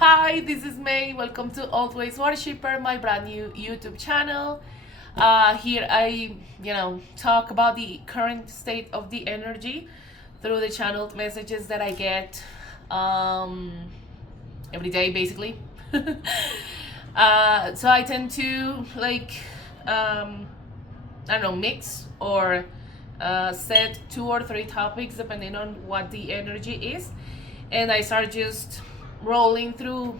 Hi, this is May. Welcome to Always Worshipper, my brand new YouTube channel. Here I, talk about the current state of the energy through the channeled messages that I get every day, basically. So I tend to I don't know, mix or set 2 or 3 topics depending on what the energy is, and I start just rolling through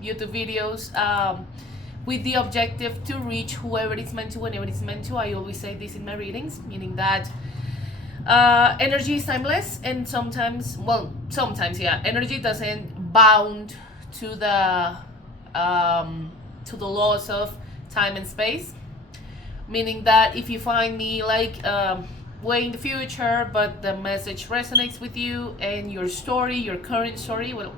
YouTube videos with the objective to reach whoever it's meant to whenever it's meant to. I always say this in my readings, meaning that energy is timeless, and sometimes, yeah, energy doesn't bound to the laws of time and space. Meaning that if you find me way in the future, but the message resonates with you and your current story, well,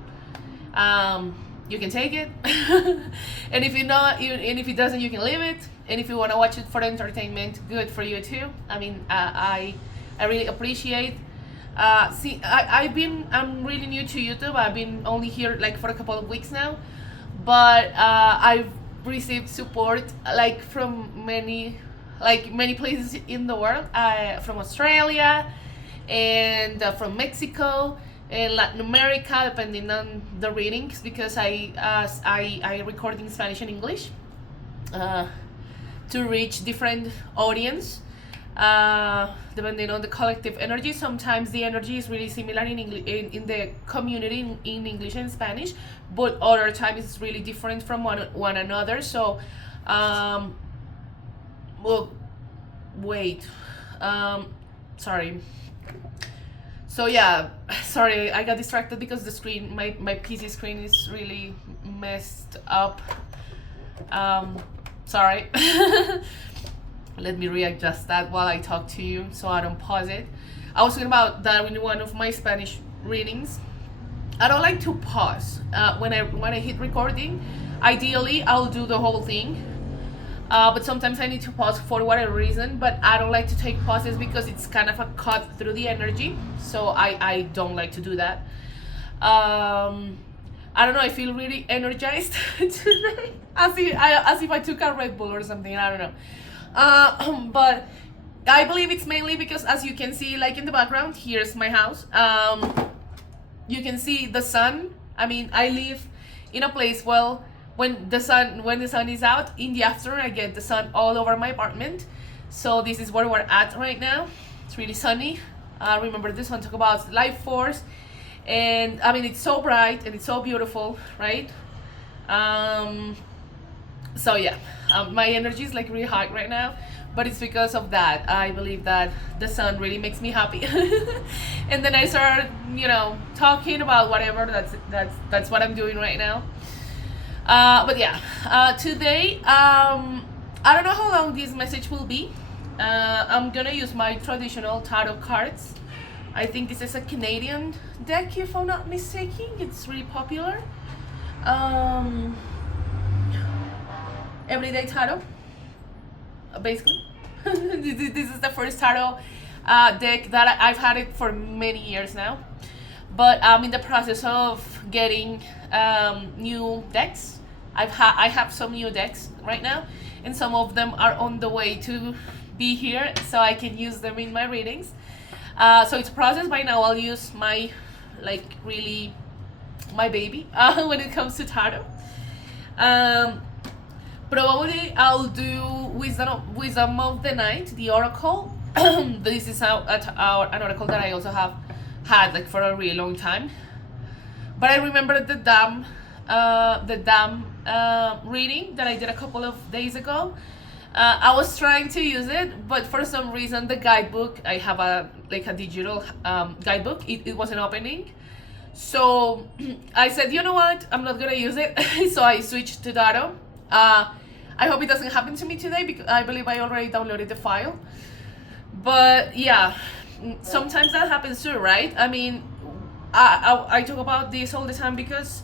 you can take it. And if if it doesn't, you can leave it. And if you want to watch it for entertainment, good for you too. I mean, I really appreciate. I'm really new to YouTube. I've been only here for a couple of weeks now, but I've received support from many places in the world, from Australia and from Mexico and Latin America, depending on the readings, because I record in Spanish and English to reach different audience, depending on the collective energy. Sometimes the energy is really similar in the community in English and Spanish, but other times it's really different from one another. So sorry. So yeah, sorry, I got distracted because the screen, my PC screen is really messed up. Sorry. Let me readjust that while I talk to you so I don't pause it. I was talking about that in one of my Spanish readings. I don't like to pause when I hit recording. Ideally, I'll do the whole thing. But sometimes I need to pause for whatever reason, but I don't like to take pauses because it's kind of a cut through the energy, so I don't like to do that. I don't know, I feel really energized today, as if I took a Red Bull or something, I don't know. But I believe it's mainly because, as you can see, in the background, here's my house. You can see the sun. I mean, I live in a place, well, when the sun is out in the afternoon, I get the sun all over my apartment. So this is where we're at right now. It's really sunny. Remember, this one talk about life force, and I mean, it's so bright and it's so beautiful, right? So yeah, my energy is really high right now, but it's because of that. I believe that the sun really makes me happy. And then I start talking about whatever. That's what I'm doing right now. But yeah, today, I don't know how long this message will be. I'm gonna use my traditional tarot cards. I think this is a Canadian deck, if I'm not mistaken. It's really popular. Everyday tarot, basically. This is the first tarot deck that I've had it for many years now, but I'm in the process of getting new decks. I have some new decks right now, and some of them are on the way to be here, so I can use them in my readings. So it's a process. By now I'll use my really my baby when it comes to tarot. Probably I'll do wisdom of the night, the oracle. This is an oracle that I also have had for a really long time, but I remember the dam reading that I did a couple of days ago. I was trying to use it, but for some reason the guidebook, I have a digital guidebook, it wasn't opening. So I said, you know what, I'm not gonna use it. So I switched to tarot. I hope it doesn't happen to me today, because I believe I already downloaded the file. But yeah, sometimes that happens too, right? I mean, I talk about this all the time because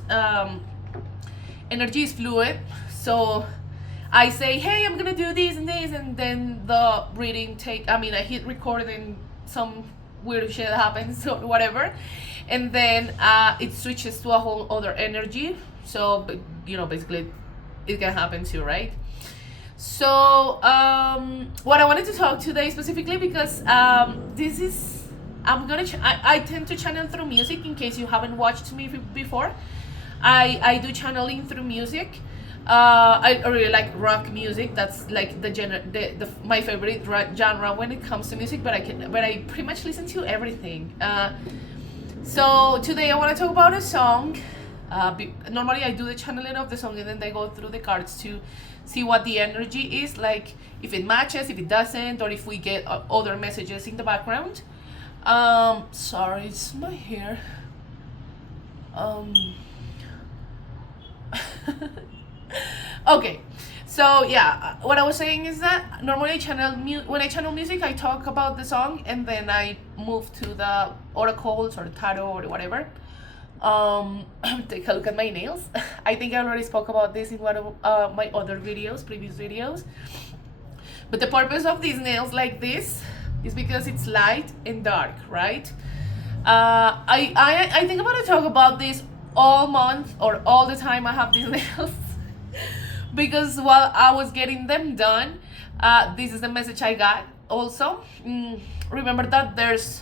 energy is fluid. So I say, hey, I'm gonna do this, and then the reading I hit record and some weird shit happens or whatever, and then it switches to a whole other energy. So basically it can happen too, right? So what I wanted to talk today specifically, because this is I tend to channel through music. In case you haven't watched me before, I do channeling through music. I really like rock music. That's like my favorite genre when it comes to music. But I pretty much listen to everything. So today I want to talk about a song. Normally I do the channeling of the song, and then I go through the cards to see what the energy is like, if it matches, if it doesn't, or if we get other messages in the background. Sorry, it's my hair. Okay, so yeah, what I was saying is that normally when I channel music, I talk about the song, and then I move to the oracles or tarot or whatever. Take a look at my nails. I think I already spoke about this in one of my other previous videos. But the purpose of these nails like this is because it's light and dark, right? I think I'm gonna talk about this all month or all the time I have these nails. Because while I was getting them done, this is the message I got also. Remember that there's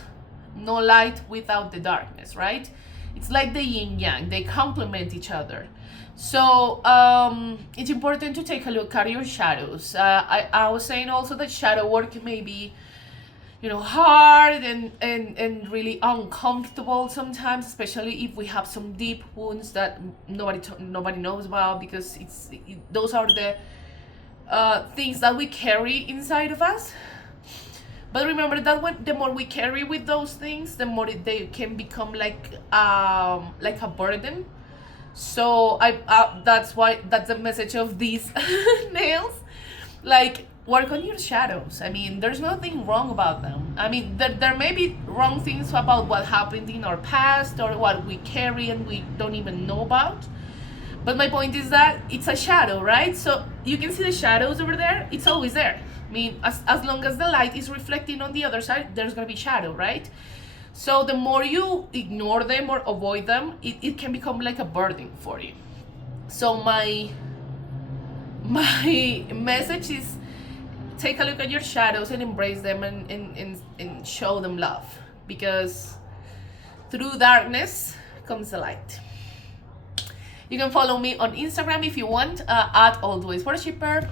no light without the darkness, right? It's like the yin yang, they complement each other. So it's important to take a look at your shadows. I was saying also that shadow work may be hard and really uncomfortable sometimes, especially if we have some deep wounds that nobody knows about, because those are the things that we carry inside of us. But remember that the more we carry with those things, the more they can become like a burden. So that's the message of these nails. Like, work on your shadows. I mean, there's nothing wrong about them. I mean, there may be wrong things about what happened in our past or what we carry and we don't even know about. But my point is that it's a shadow, right? So you can see the shadows over there. It's always there. I mean, as long as the light is reflecting on the other side, there's going to be shadow, right? So the more you ignore them or avoid them, it can become like a burden for you. So my message is, take a look at your shadows and embrace them and show them love. Because through darkness comes the light. You can follow me on Instagram if you want, at Always Worshipper.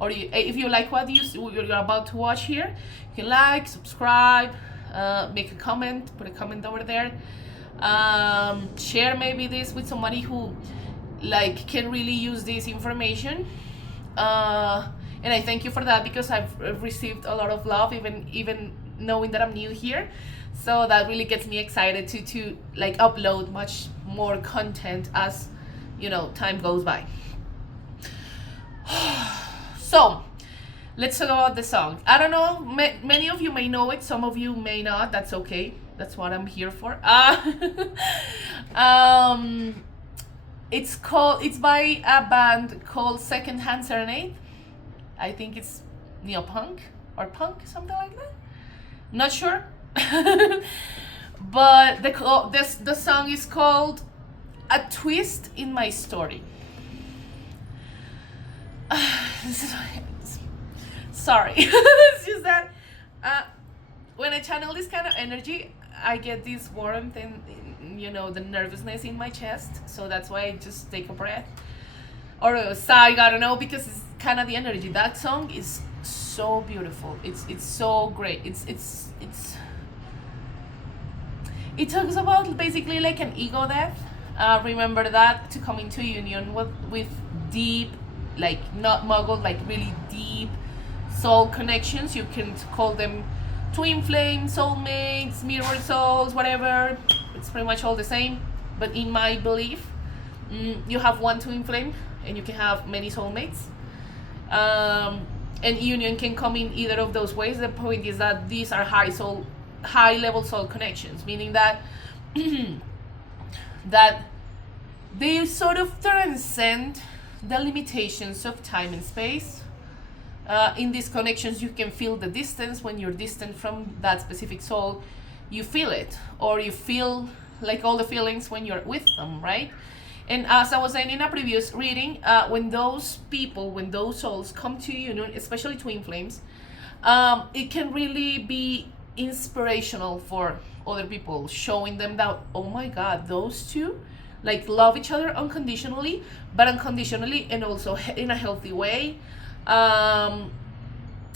Or if you like what you're about to watch here, you can like, subscribe, make a comment, put a comment over there. Share maybe this with somebody who can really use this information. And I thank you for that, because I've received a lot of love, even knowing that I'm new here. So that really gets me excited to upload much more content as time goes by. So let's talk about the song. I don't know, many of you may know it, some of you may not. That's okay, that's what I'm here for. It's by a band called Secondhand Serenade. I think it's neo-punk or punk, something like that. Not sure. But the song is called A Twist in My Story. Sorry. It's just that when I channel this kind of energy, I get this warmth and the nervousness in my chest. So that's why I just take a breath or a sigh, I don't know, because it's kind of the energy. That song is so beautiful. It's so great. It talks about basically like an ego death. Remember that to come into union with deep, not muggle, really deep soul connections. You can call them twin flames, soulmates, mirror souls, whatever. It's pretty much all the same. But in my belief, you have one twin flame and you can have many soulmates. And union can come in either of those ways. The point is that these are high level soul connections, meaning that that they sort of transcend the limitations of time and space. In these connections, you can feel the distance when you're distant from that specific soul. you feel it, or you feel like all the feelings when you're with them, right? And as I was saying in a previous reading, when those people, when those souls come to you, especially twin flames, it can really be inspirational for other people, showing them that, oh my God, those two like love each other unconditionally, but unconditionally and also in a healthy way,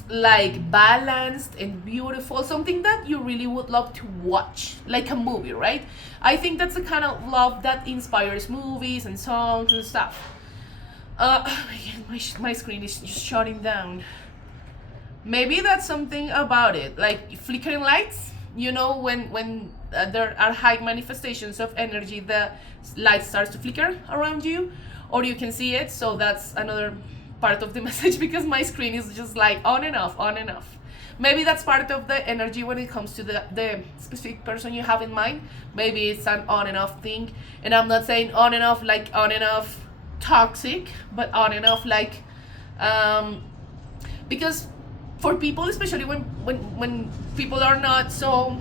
like balanced and beautiful, something that you really would love to watch, like a movie, right? I think that's the kind of love that inspires movies and songs and stuff. My screen is just shutting down. Maybe that's something about it, like flickering lights. When there are high manifestations of energy, the light starts to flicker around you, or you can see it. So that's another part of the message, because my screen is just like on and off, on and off. Maybe that's part of the energy when it comes to the specific person you have in mind. Maybe it's an on and off thing, and I'm not saying on and off like on and off toxic, but on and off like because for people, especially when people are not so,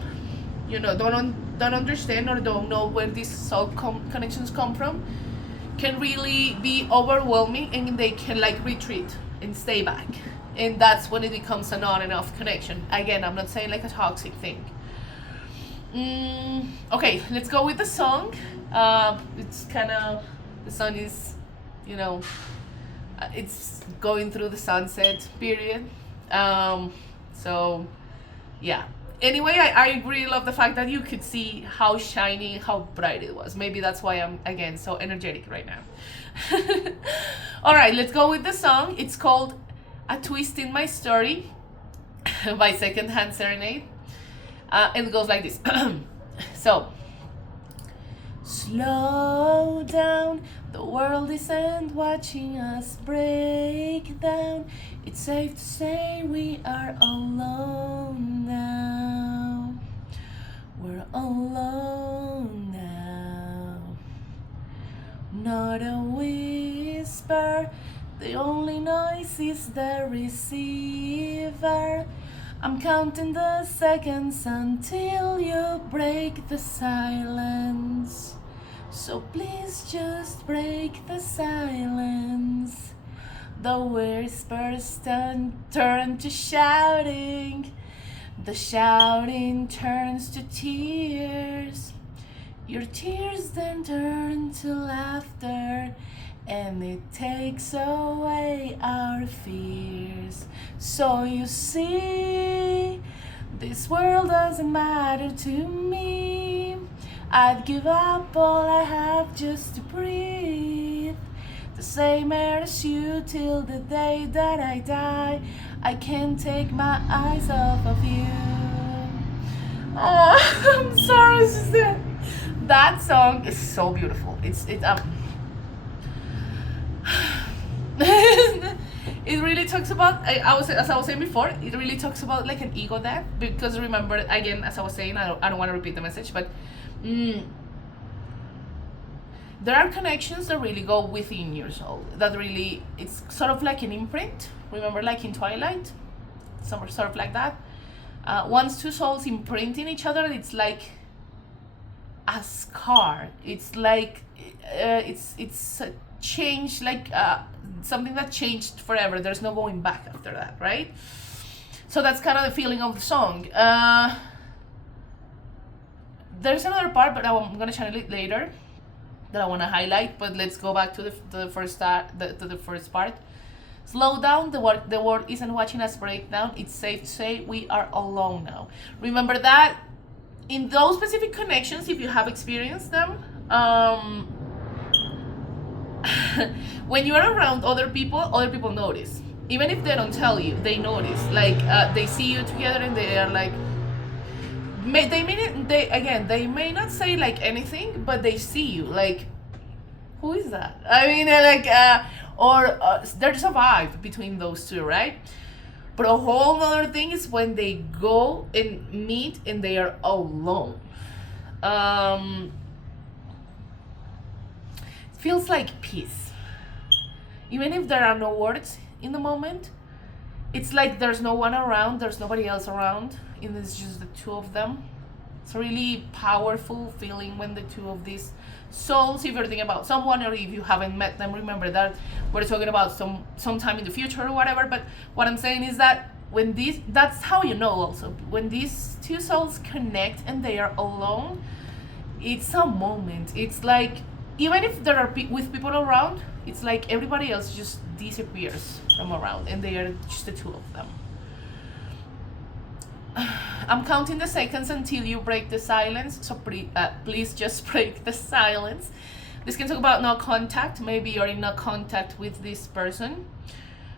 don't understand or don't know where these soul connections come from, can really be overwhelming, and they can like retreat and stay back, and that's when it becomes an on and off connection. Again, I'm not saying like a toxic thing. Okay, let's go with the song. It's kind of, the sun is, it's going through the sunset period. So yeah, anyway, I really love the fact that you could see how shiny, how bright it was. Maybe that's why I'm again so energetic right now. All right, let's go with the song. It's called A Twist in My Story by Secondhand Serenade, and it goes like this. So, slow down, the world isn't watching us break down. It's safe to say we are alone now. We're alone now. Not a whisper, the only noise is the receiver. I'm counting the seconds until you break the silence. So please just break the silence. The whispers turn to shouting. The shouting turns to tears. Your tears then turn to laughter, and it takes away our fears. So you see, this world doesn't matter to me. I'd give up all I have just to breathe the same air as you till the day that I die. I can't take my eyes off of you. Oh, I'm sorry, sister. That song is so beautiful. It really talks about, as I was saying before, it really talks about like an ego death, because remember, again, as I was saying, I don't want to repeat the message, but there are connections that really go within your soul, that really, it's sort of like an imprint. Remember, like in Twilight, sort of like that. Once two souls imprint in each other, it's like a scar. It's like it's a change, like something that changed forever. There's no going back after that, right? So that's kind of the feeling of the song. There's another part, but I'm gonna channel it later, that I want to highlight. But let's go back to the first part. Slow down, the world isn't watching us break down. It's safe to say we are alone now. Remember that in those specific connections, if you have experienced them, when you are around other people notice. Even if they don't tell you, they notice. Like they see you together and they are like, they may not say like anything, but they see you like, who is that? I mean, like, there's a vibe between those two, right? But a whole other thing is when they go and meet and they are alone. It feels like peace. Even if there are no words in the moment, it's like there's no one around, there's nobody else around, and it's just the two of them. It's a really powerful feeling when the two of these souls, if you're thinking about someone or if you haven't met them, remember that we're talking about sometime in the future or whatever. But what I'm saying is that when that's how you know also, when these two souls connect and they are alone, it's a moment. It's like, even if there are with people around, it's like everybody else just disappears from around and they are just the two of them. I'm counting the seconds until you break the silence, so please just break the silence. This can talk about no contact. Maybe you're in no contact with this person.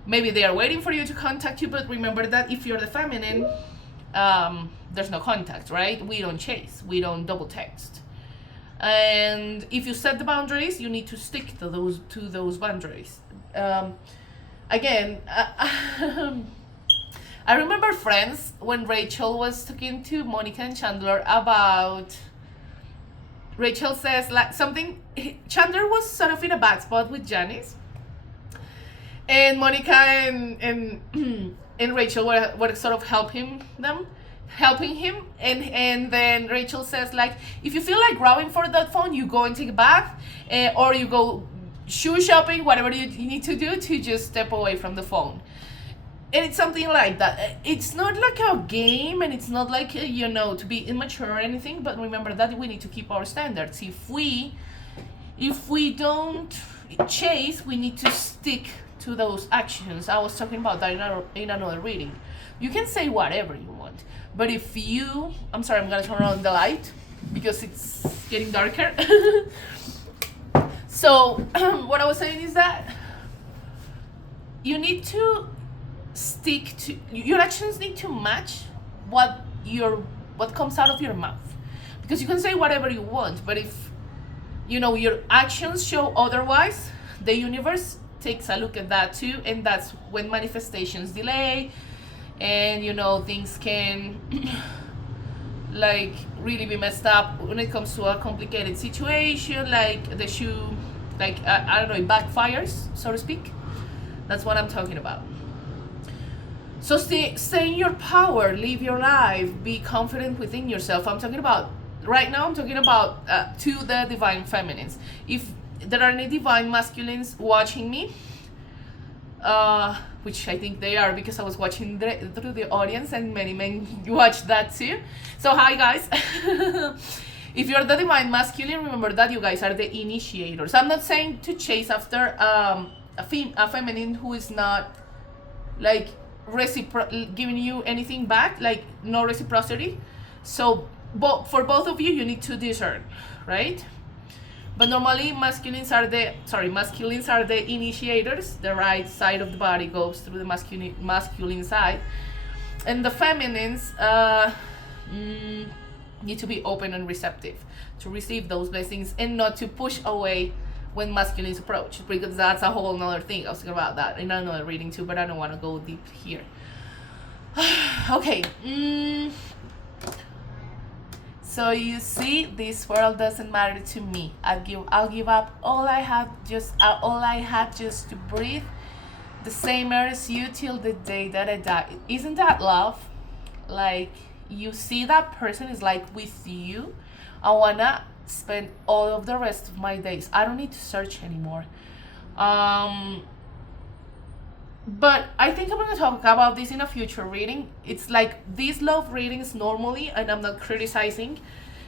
Maybe they are waiting for you to contact you, but remember that if you're the feminine, there's no contact, right? We don't chase, we don't double text. And if you set the boundaries, you need to stick to those boundaries. Again, I remember Friends when Rachel was talking to Monica and Chandler about. Rachel says like something. Chandler was sort of in a bad spot with Janice, and Monica and Rachel were sort of helping him, and then Rachel says like, if you feel like grabbing for that phone, you go and take a bath, or you go shoe shopping, whatever you need to do to just step away from the phone. And it's something like that. It's not like a game, and it's not like, to be immature or anything, but remember that we need to keep our standards. If we don't chase, we need to stick to those actions. I was talking about that in another reading. You can say whatever you want, but if you... I'm sorry, I'm gonna turn on the light because it's getting darker. So, what I was saying is that you need to stick to your actions, need to match what comes out of your mouth, because you can say whatever you want, but if your actions show otherwise, the universe takes a look at that too, and that's when manifestations delay, and things can like really be messed up when it comes to a complicated situation, like the shoe, like I don't know, it backfires, so to speak. That's what I'm talking about. So stay in your power, live your life, be confident within yourself. Right now I'm talking about to the divine feminines. If there are any divine masculines watching me, which I think they are, because I was watching through the audience and many men watch that too. So hi guys. If you're the divine masculine, remember that you guys are the initiators. I'm not saying to chase after a feminine who is not like giving you anything back, like no reciprocity. So for both of you need to discern, right? But normally masculines are the initiators. The right side of the body goes through the masculine side, and the feminines need to be open and receptive to receive those blessings and not to push away when masculines approach, because that's a whole nother thing. I was thinking about that in another reading too, but I don't want to go deep here. Okay. So you see, this world doesn't matter to me. I'll give up all I had just to breathe the same air as you till the day that I die. Isn't that love? Like, you see that person is like with you. I wanna spend all of the rest of my days. I don't need to search anymore. But I think I'm gonna talk about this in a future reading. It's like these love readings normally, and I'm not criticizing,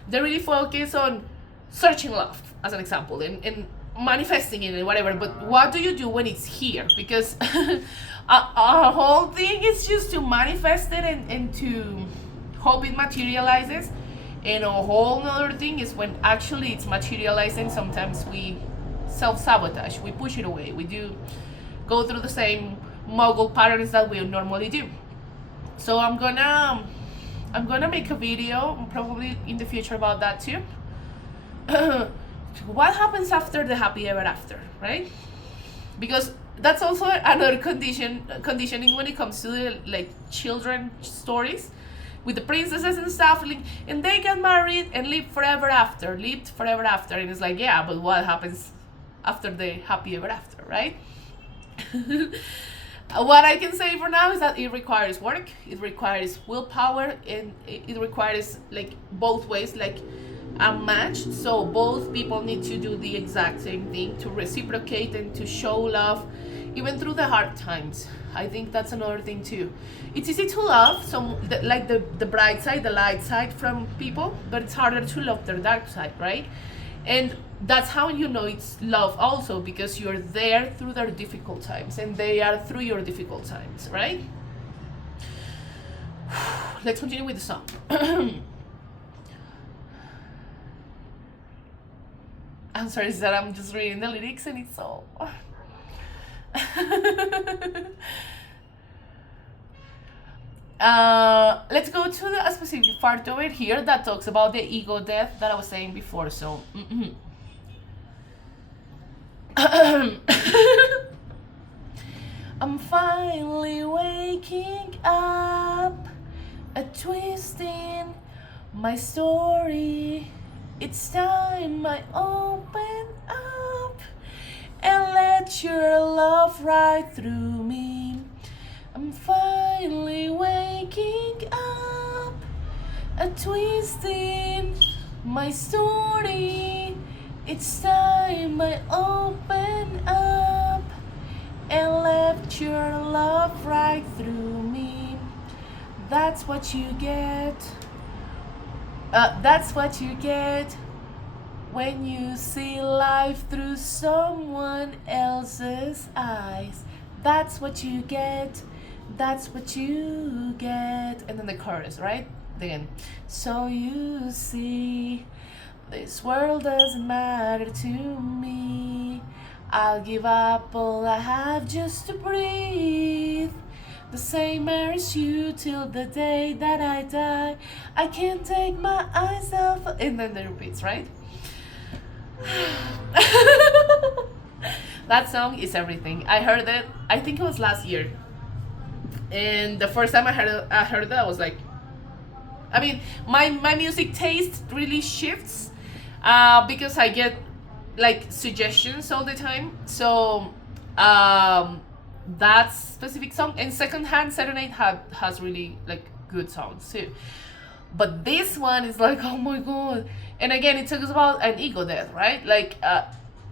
they really focus on searching love as an example and manifesting it and whatever. But what do you do when it's here? Because our whole thing is just to manifest it and to hope it materializes. And a whole nother thing is when actually it's materializing, sometimes we self-sabotage, we push it away, we do go through the same muggle patterns that we normally do. So I'm gonna make a video probably in the future about that too. What happens after the happy ever after, right? Because that's also another conditioning when it comes to the like children stories with the princesses and stuff, like, and they get married and lived forever after, and it's like, yeah, but what happens after the happy ever after, right? What I can say for now is that it requires work, it requires willpower, and it requires like both ways, like a match. So both people need to do the exact same thing to reciprocate and to show love, even through the hard times. I think that's another thing too. It's easy to love some like the bright side, the light side from people, but it's harder to love their dark side, right? And that's how you know it's love also, because you're there through their difficult times and they are through your difficult times, right? Let's continue with the song. I'm sorry, is that I'm just reading the lyrics and it's so let's go to a specific part of it here that talks about the ego death that I was saying before. So I'm finally waking up, a twist in my story. It's time I open up and let your love ride through me. I'm finally waking up, a twist in my story. It's time I open up and let your love ride through me. That's what you get. That's what you get when you see life through someone else's eyes. That's what you get. That's what you get. And then the chorus, right? Again. So you see, this world doesn't matter to me. I'll give up all I have just to breathe. The same air as you till the day that I die. I can't take my eyes off. And then it repeats, right? That song is everything. I heard it, I think it was last year. And the first time I heard that, I was like, I mean, my music taste really shifts because I get like suggestions all the time. So that specific song and Secondhand Serenade has really like good songs too, but this one is like, oh my god. And again, it talks about an ego death, right? Like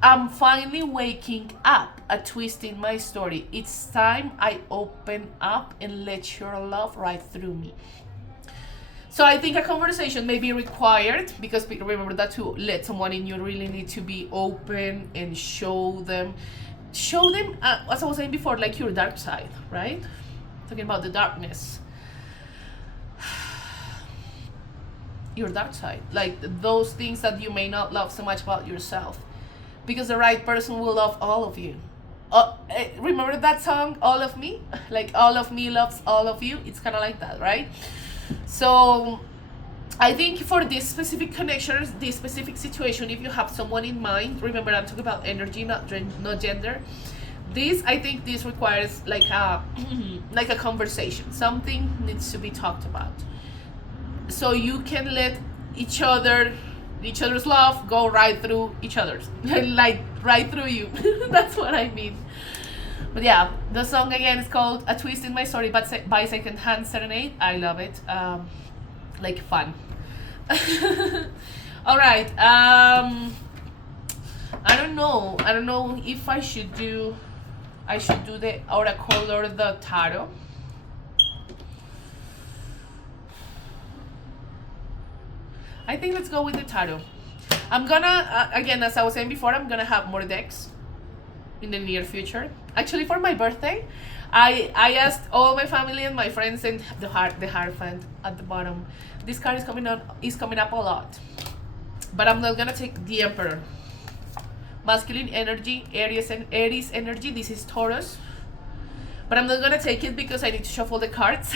I'm finally waking up, a twist in my story. It's time I open up and let your love ride through me. So I think a conversation may be required, because remember that to let someone in, you really need to be open and show them as I was saying before, like your dark side, right? Talking about the darkness, your dark side, like those things that you may not love so much about yourself, because the right person will love all of you. Remember that song, All of Me? Like all of me loves all of you. It's kind of like that, right? So I think for this specific connections, this specific situation, if you have someone in mind, remember I'm talking about energy, not gender. I think this requires like a like a conversation. Something needs to be talked about, so you can let each other's love go right through each other's, like right through you. That's what I mean. But yeah, the song again is called "A Twist in My Story" by Secondhand Serenade. I love it. Like fun. All right. I don't know if I should do the oracle or the tarot. I think let's go with the tarot. I'm gonna again, as I was saying before, I'm gonna have more decks in the near future. Actually, for my birthday, I asked all my family and my friends, and the Hierophant at the bottom. This card is coming up a lot, but I'm not gonna take the Emperor. Masculine energy, Aries energy. This is Taurus, but I'm not gonna take it because I need to shuffle the cards.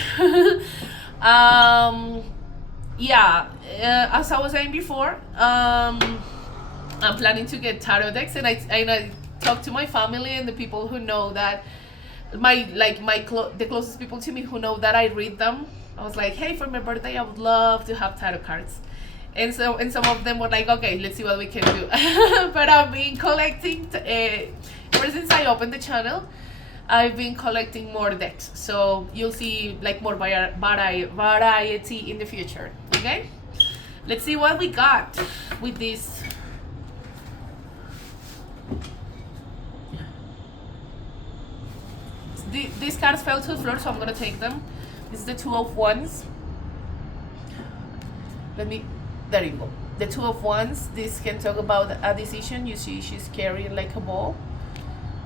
Yeah, as I was saying before, I'm planning to get tarot decks, and I talk to my family and the people who know that the closest people to me who know that I read them. I was like, hey, for my birthday I would love to have tarot cards, and some of them were like, okay, let's see what we can do. But I've been collecting ever since I opened the channel. I've been collecting more decks, so you'll see like more variety in the future. Okay, let's see what we got with this. These cards fell to the floor, so I'm gonna take them. This is the Two of Wands. There you go. The Two of Wands. This can talk about a decision. You see, she's carrying like a ball.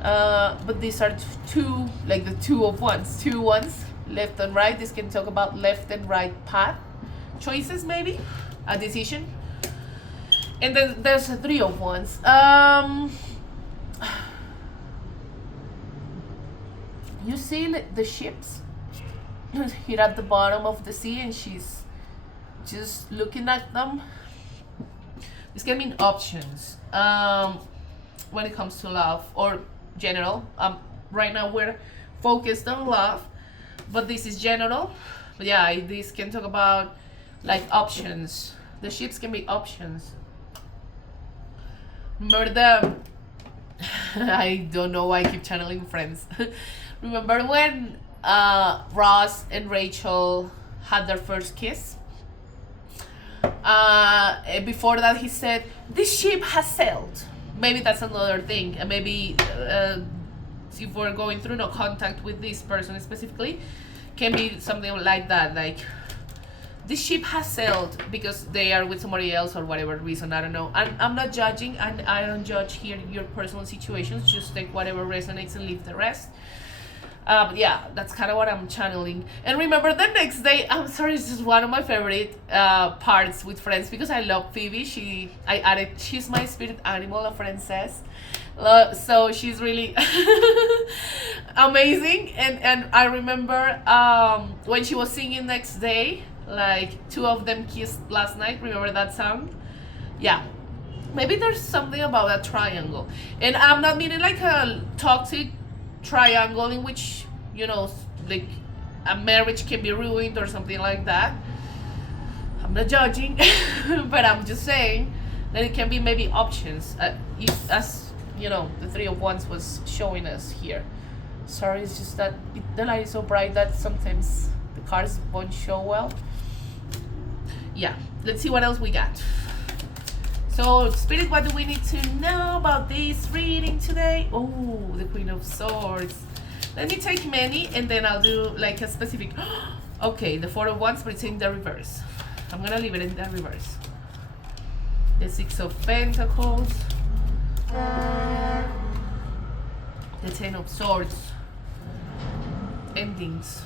But these are two, like the Two of Wands. Two ones, left and right. This can talk about left and right path choices, maybe a decision. And then there's a Three of Wands. You see the ships here at the bottom of the sea, and she's just looking at them. This can mean options when it comes to love or general. Right now we're focused on love, but this is general. But yeah, this can talk about like options. The ships can be options. Remember the I don't know why I keep channeling Friends. Remember when Ross and Rachel had their first kiss? Before that he said, this ship has sailed. Maybe that's another thing. And maybe if we're going through no contact with this person specifically, can be something like that, like this ship has sailed because they are with somebody else or whatever reason. I don't know. I'm not judging, and I don't judge here your personal situations. Just take whatever resonates and leave the rest. But yeah, that's kind of what I'm channeling. And remember, the next day, I'm sorry, this is one of my favorite parts with Friends because I love Phoebe. She's my spirit animal, a friend says. So she's really amazing. And I remember when she was singing next day, like two of them kissed last night. Remember that song? Yeah. Maybe there's something about a triangle. And I'm not meaning like a toxic triangle in which, you know, like a marriage can be ruined or something like that. I'm not judging, but I'm just saying that it can be maybe options, as you know, the Three of Wands was showing us here. Sorry, it's just that the light is so bright that sometimes the cards won't show well. Yeah, let's see what else we got. So, Spirit, what do we need to know about this reading today? Oh, the Queen of Swords. Let me take many, and then I'll do like a specific... Okay, the Four of Wands, but it's in the reverse. I'm gonna leave it in the reverse. The Six of Pentacles. The Ten of Swords. Endings.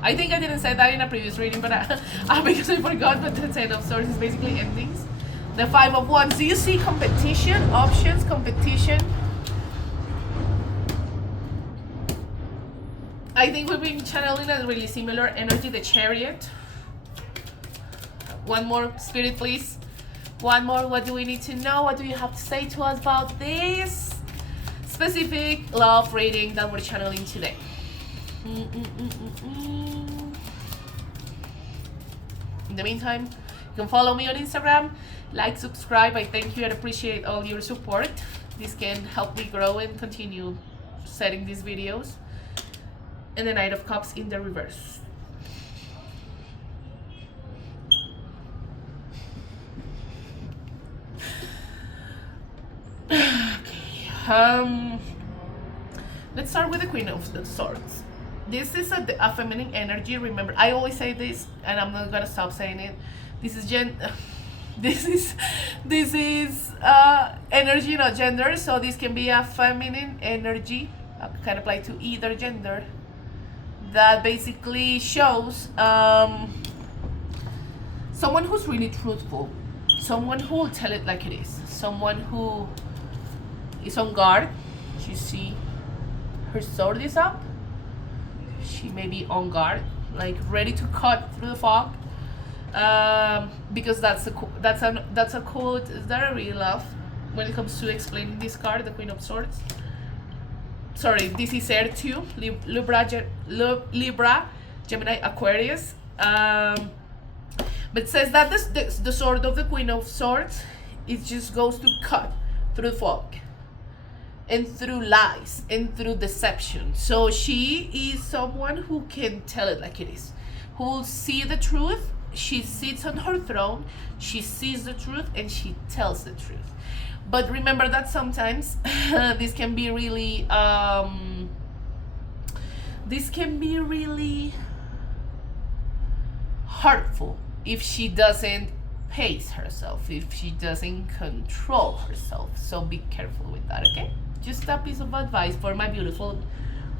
I think I didn't say that in a previous reading, but because I forgot that the Ten of Swords is basically endings. The Five of Wands. Do you see competition? Options, competition. I think we've been channeling a really similar energy, the Chariot. One more, Spirit, please. One more. What do we need to know? What do you have to say to us about this specific love reading that we're channeling today? In the meantime, you can follow me on Instagram, like, subscribe. I thank you and appreciate all your support. This can help me grow and continue setting these videos. And the Knight of Cups in the reverse. Okay. Let's start with the Queen of the Swords. This is a feminine energy. Remember, I always say this, and I'm not gonna stop saying it. This is energy, not gender. So this can be a feminine energy, can apply to either gender. That basically shows someone who's really truthful, someone who will tell it like it is, someone who is on guard. You see, her sword is up. She may be on guard, like ready to cut through the fog. Because that's a quote that I really love when it comes to explaining this card, the Queen of Swords. Sorry, this is Air 2, Libra, Gemini, Aquarius. But it says that the sword of the Queen of Swords, it just goes to cut through the fog. and through lies and through deception. So she is someone who can tell it like it is, who will see the truth. She sits on her throne, she sees the truth, and she tells the truth. But remember that sometimes this can be really hurtful if she doesn't pace herself, if she doesn't control herself. So be careful with that, okay? Just a piece of advice for my beautiful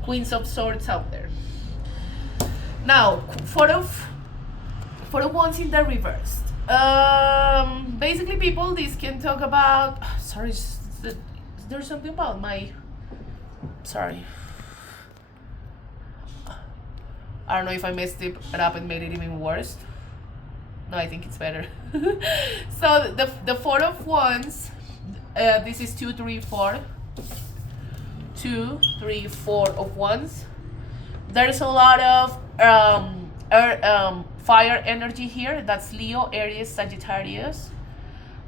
Queens of Swords out there. Now, for the ones in the reversed, basically, people, this can talk about. Sorry, there's something about my. Sorry. I don't know if I messed it up and made it even worse. No, I think it's better. So the Four of Wands, this is 2, 3, 4. 2, 3, 4 of Wands. There's a lot of fire energy here. That's Leo, Aries, Sagittarius.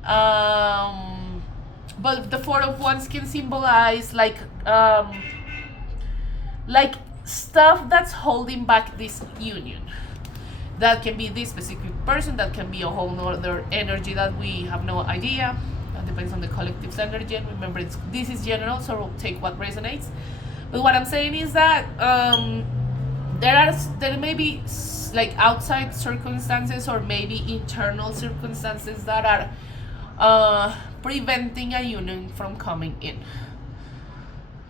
But the Four of Wands can symbolize like stuff that's holding back this union. That can be this specific person, that can be a whole other energy that we have no idea. That depends on the collective's energy. And remember, this is general, so we'll take what resonates. But what I'm saying is that there may be like outside circumstances or maybe internal circumstances that are preventing a union from coming in.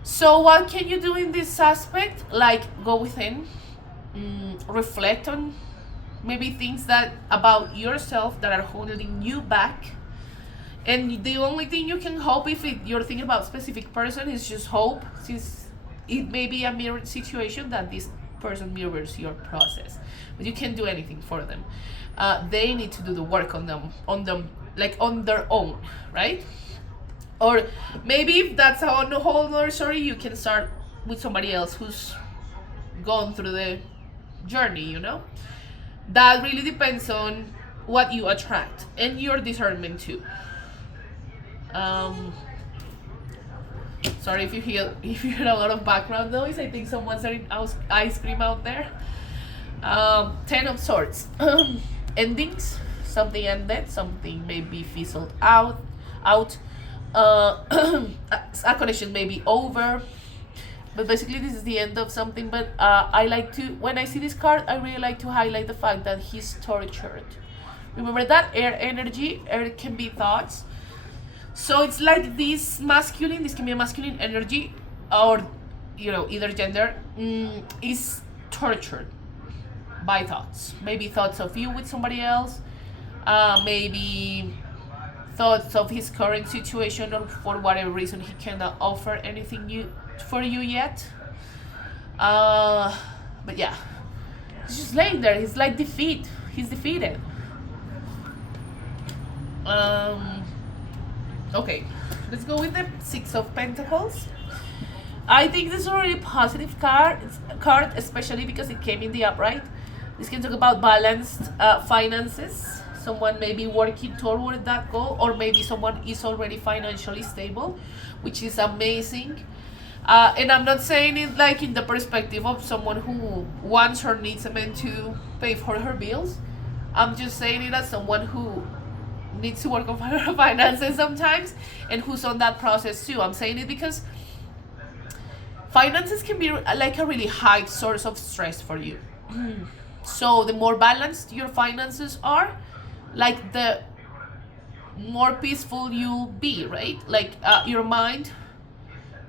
So what can you do in this aspect? Like, go within, reflect on maybe things that about yourself that are holding you back. And the only thing you can hope, if you're thinking about a specific person, is just hope, since it may be a mirrored situation, that this person mirrors your process. But you can't do anything for them. They need to do the work on them, like on their own, right? Or maybe if that's a whole other story, you can start with somebody else who's gone through the journey, you know? That really depends on what you attract and your discernment too. Sorry if you hear a lot of background noise. I think someone's selling ice cream out there. 10 of Swords. Endings. Something ended. Something maybe fizzled out. A connection may be over. But basically this is the end of something. But I like to, when I see this card, I really like to highlight the fact that he's tortured. Remember that air energy, air can be thoughts. So it's like this masculine, this can be a masculine energy, or, you know, either gender, is tortured by thoughts. Maybe thoughts of you with somebody else, maybe thoughts of his current situation, or for whatever reason he cannot offer anything new for you yet. But yeah, he's just laying there. He's like he's defeated. Okay, let's go with the Six of Pentacles. I think this is a really positive card, especially because it came in the upright. This can talk about balanced finances. Someone may be working toward that goal, or maybe someone is already financially stable, which is amazing. And I'm not saying it like in the perspective of someone who wants or needs a man to pay for her bills. I'm just saying it as someone who needs to work on her finances sometimes, and who's on that process too. I'm saying it because finances can be like a really high source of stress for you. So the more balanced your finances are, like the more peaceful you'll be, right? Like your mind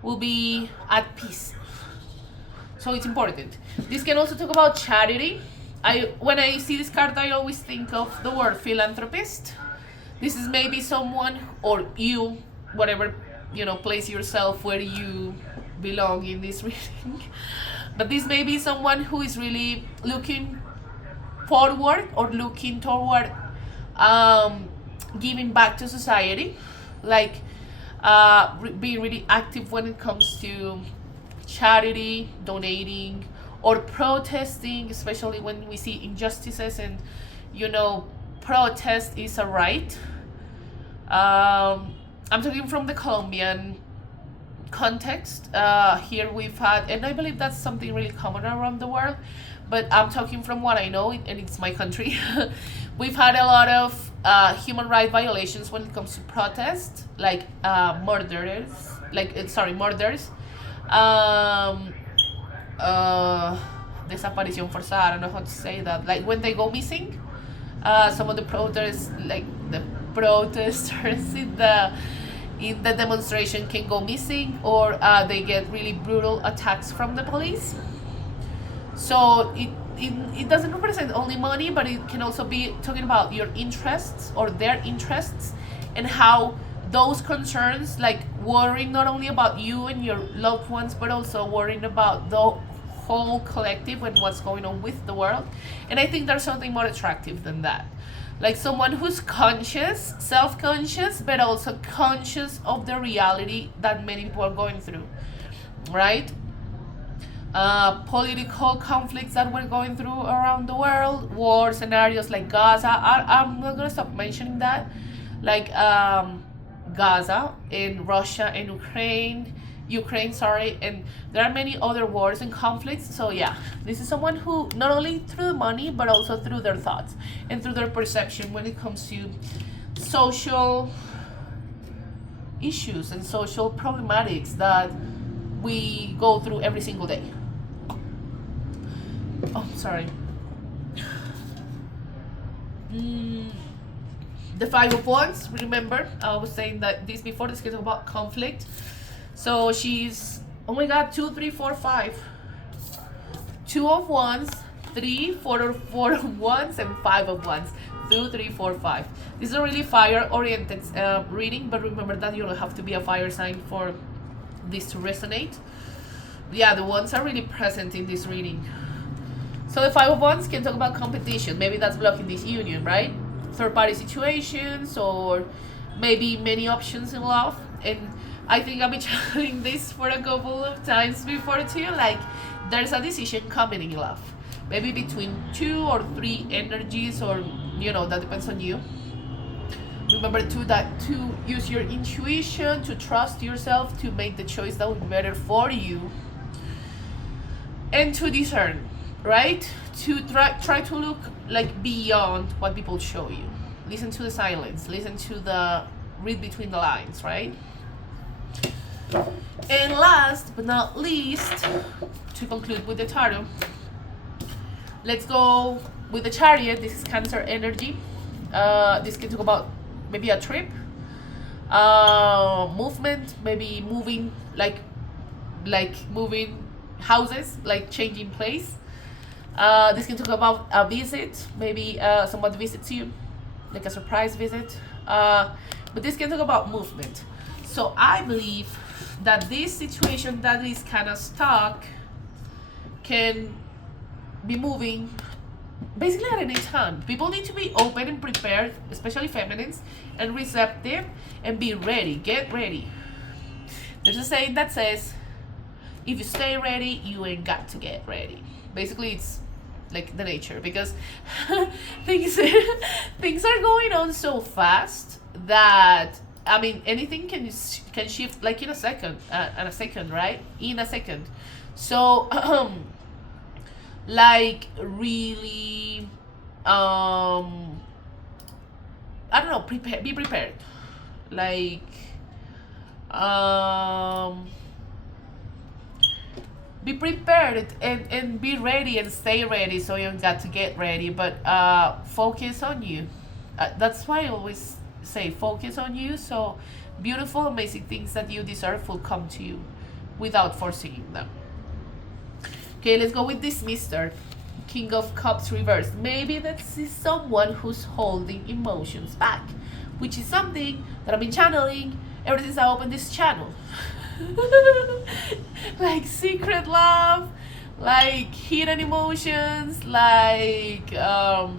will be at peace. So it's important. This can also talk about charity. When I see this card, I always think of the word philanthropist. This is maybe someone, or you, whatever, you know, place yourself where you belong in this reading. But this may be someone who is really looking forward or looking toward giving back to society, like being really active when it comes to charity, donating, or protesting, especially when we see injustices. And, you know, protest is a right. I'm talking from the Colombian context, here we've had, and I believe that's something really common around the world, but I'm talking from what I know, and it's my country. We've had a lot of human rights violations when it comes to protest, like murders, murders, um, desaparición forzada. I don't know how to say that. Like when they go missing, some of the protests, like the protesters in the demonstration, can go missing, or they get really brutal attacks from the police. So it doesn't represent only money, but it can also be talking about your interests or their interests, and how those concerns, like worrying not only about you and your loved ones, but also worrying about the whole collective and what's going on with the world. And I think there's something more attractive than that. Like someone who's conscious, self-conscious, but also conscious of the reality that many people are going through, right? Political conflicts that we're going through around the world, war scenarios like Gaza. I'm not gonna stop mentioning that, like Gaza, in Russia and Ukraine, sorry, and there are many other wars and conflicts. So yeah, this is someone who, not only through money, but also through their thoughts and through their perception when it comes to social issues and social problematics that we go through every single day. Oh, sorry. The Five of Wands, remember, I was saying that this before, this is about conflict. So she's, oh my god, 2, 3, 4, 5. 2 of Wands, 3, 4 of Wands, and 5 of Wands. 2, 3, 4, 5. This is a really fire-oriented reading, but remember that you don't have to be a fire sign for this to resonate. Yeah, the Wands are really present in this reading. So the Five of Wands can talk about competition. Maybe that's blocking this union, right? Third-party situations, or maybe many options in love. And I think I've been channeling this for a couple of times before too. Like, there's a decision coming in love. Maybe between 2 or 3 energies, or, you know, that depends on you. Remember to use your intuition, to trust yourself, to make the choice that will be better for you, and to discern, right? To try to look like beyond what people show you. Listen to the silence, read between the lines, right? And last but not least, to conclude with the tarot, let's go with the Chariot. This is Cancer energy. This can talk about maybe a trip, movement, maybe moving, like moving houses, like changing place. This can talk about a visit, maybe someone visits you, like a surprise visit. But this can talk about movement. So I believe that this situation that is kind of stuck can be moving basically at any time. People need to be open and prepared, especially feminines, and receptive, and be ready. Get ready. There's a saying that says, if you stay ready, you ain't got to get ready. Basically, it's like the nature, because things are going on so fast that, I mean, anything can shift like in a second, right? In a second. So like really, I don't know, be prepared. Like be prepared and be ready and stay ready, so you got to get ready, but focus on you. That's why I always say focus on you, so beautiful, amazing things that you deserve will come to you without forcing them. Okay, let's go with this Mr. King of Cups reversed. Maybe this is someone who's holding emotions back, which is something that I've been channeling ever since I opened this channel. Like secret love, like hidden emotions, like a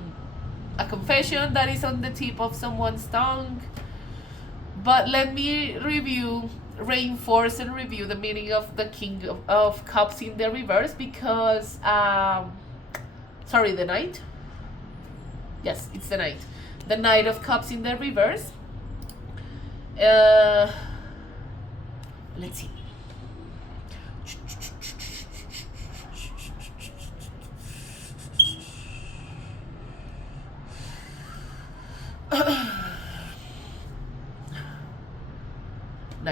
confession that is on the tip of someone's tongue. But let me reinforce and review the meaning of the King of Cups in the reverse, because the Knight. Yes, it's the Knight. The Knight of Cups in the reverse. Let's see.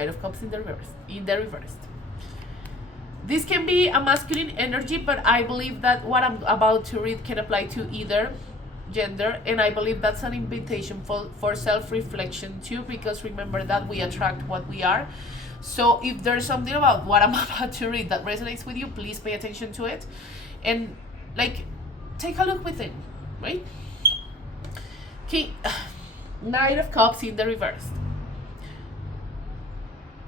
Knight of Cups in the reverse. This can be a masculine energy, but I believe that what I'm about to read can apply to either gender, and I believe that's an invitation for self-reflection too, because remember that we attract what we are. So if there's something about what I'm about to read that resonates with you, please pay attention to it and like take a look within, right? Okay, Knight of Cups in the reverse.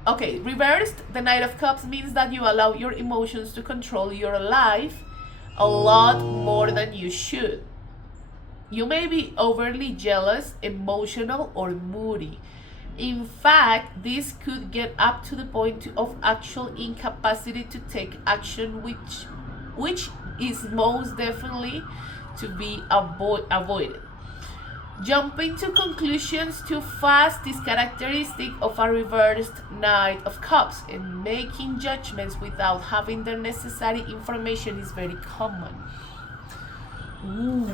Okay, reversed, the Knight of Cups means that you allow your emotions to control your life a lot more than you should. You may be overly jealous, emotional, or moody. In fact, this could get up to the point of actual incapacity to take action, which is most definitely to be avoided. Jumping to conclusions too fast is characteristic of a reversed Knight of Cups, and making judgments without having the necessary information is very common. Ooh.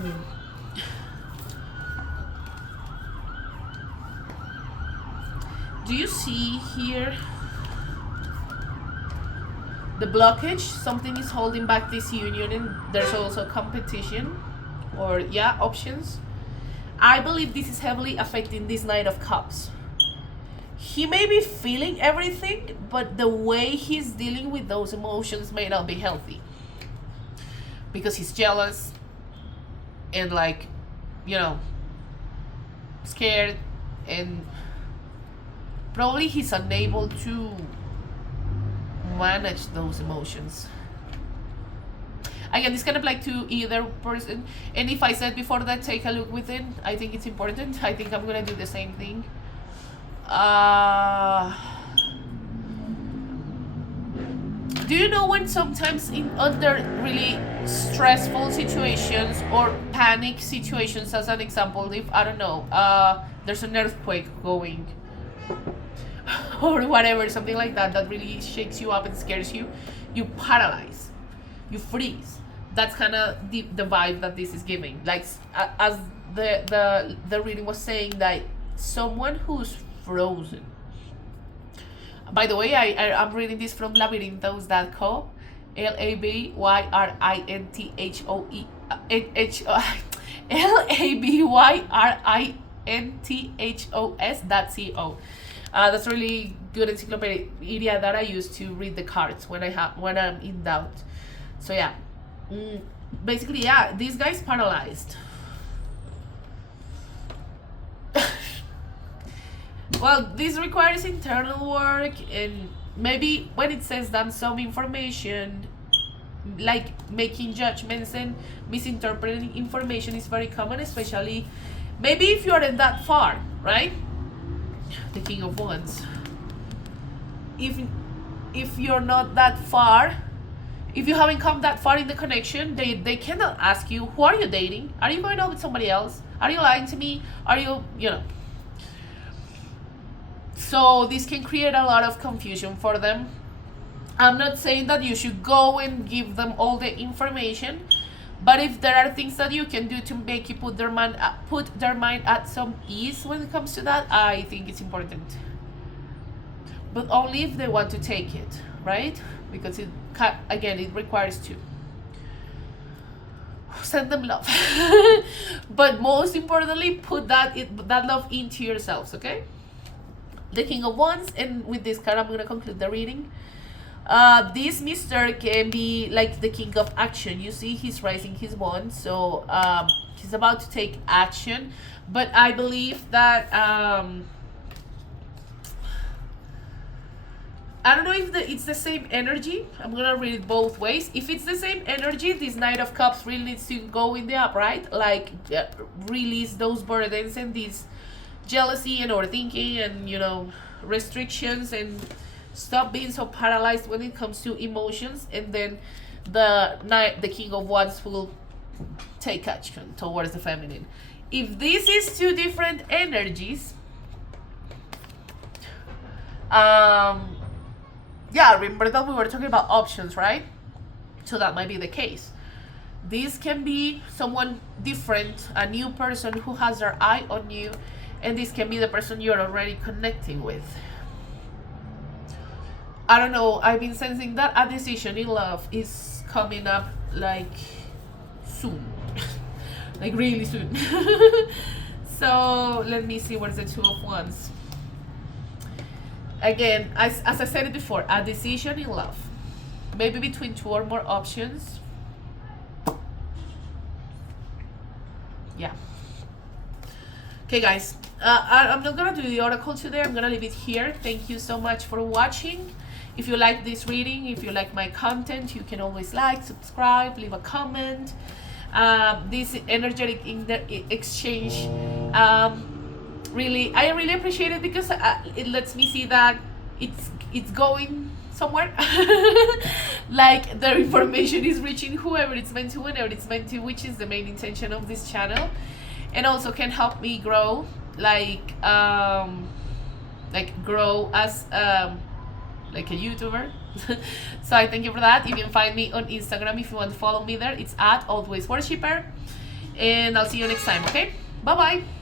Do you see here the blockage? Something is holding back this union, and there's also competition or options. I believe this is heavily affecting this Knight of Cups. He may be feeling everything, but the way he's dealing with those emotions may not be healthy, because he's jealous and scared, and probably he's unable to manage those emotions. Again, this can apply to either person. And if I said before that, take a look within, I think it's important. I think I'm gonna do the same thing. Do you know when sometimes under really stressful situations or panic situations, as an example, if I don't know, there's an earthquake going or whatever, something like that really shakes you up and scares you, you paralyze, you freeze. That's kind of the vibe that this is giving. Like as the reading was saying, that someone who's frozen. By the way, I'm reading this from labyrinthos.co, labyrinthos.co. That's a really good encyclopedia that I use to read the cards when I'm in doubt. So yeah, basically, this guy's paralyzed. Well, this requires internal work, and maybe when it says that some information, like making judgments and misinterpreting information, is very common, especially maybe if you aren't that far, right? The King of Wands. If you're not that far, if you haven't come that far in the connection, they cannot ask you, who are you dating? Are you going out with somebody else? Are you lying to me? Are you know? So this can create a lot of confusion for them. I'm not saying that you should go and give them all the information, but if there are things that you can do to make you put their mind at some ease when it comes to that, I think it's important. But only if they want to take it, right? Because it requires two. Send them love. But most importantly, put that love into yourselves, okay? The King of Wands, and with this card I'm going to conclude the reading. This Mr. can be like the king of action. You see, he's raising his wand, so he's about to take action. But I believe that I don't know if it's the same energy. I'm gonna read it both ways. If it's the same energy, this Knight of Cups really needs to go in the upright, like release those burdens and this jealousy and overthinking and restrictions, and stop being so paralyzed when it comes to emotions. And then the King of Wands will take action towards the feminine. If this is two different energies, remember that we were talking about options, right? So that might be the case. This can be someone different, a new person who has their eye on you, and this can be the person you're already connecting with. I don't know, I've been sensing that a decision in love is coming up like soon. Like really soon. So let me see, what's the Two of Wands. Again, as I said it before, a decision in love, maybe between two or more options. Yeah. Okay guys, I'm not gonna do the oracle today. I'm gonna leave it here. Thank you so much for watching. If you like this reading, if you like my content, you can always like, subscribe, leave a comment. This energetic exchange, I really appreciate it, because it lets me see that it's going somewhere. Like the information is reaching whoever it's meant to, whenever it's meant to, which is the main intention of this channel, and also can help me grow, like grow as like a YouTuber. So I thank you for that. You can find me on Instagram if you want to follow me there. It's @alwaysworshipper, and I'll see you next time. Okay, bye bye.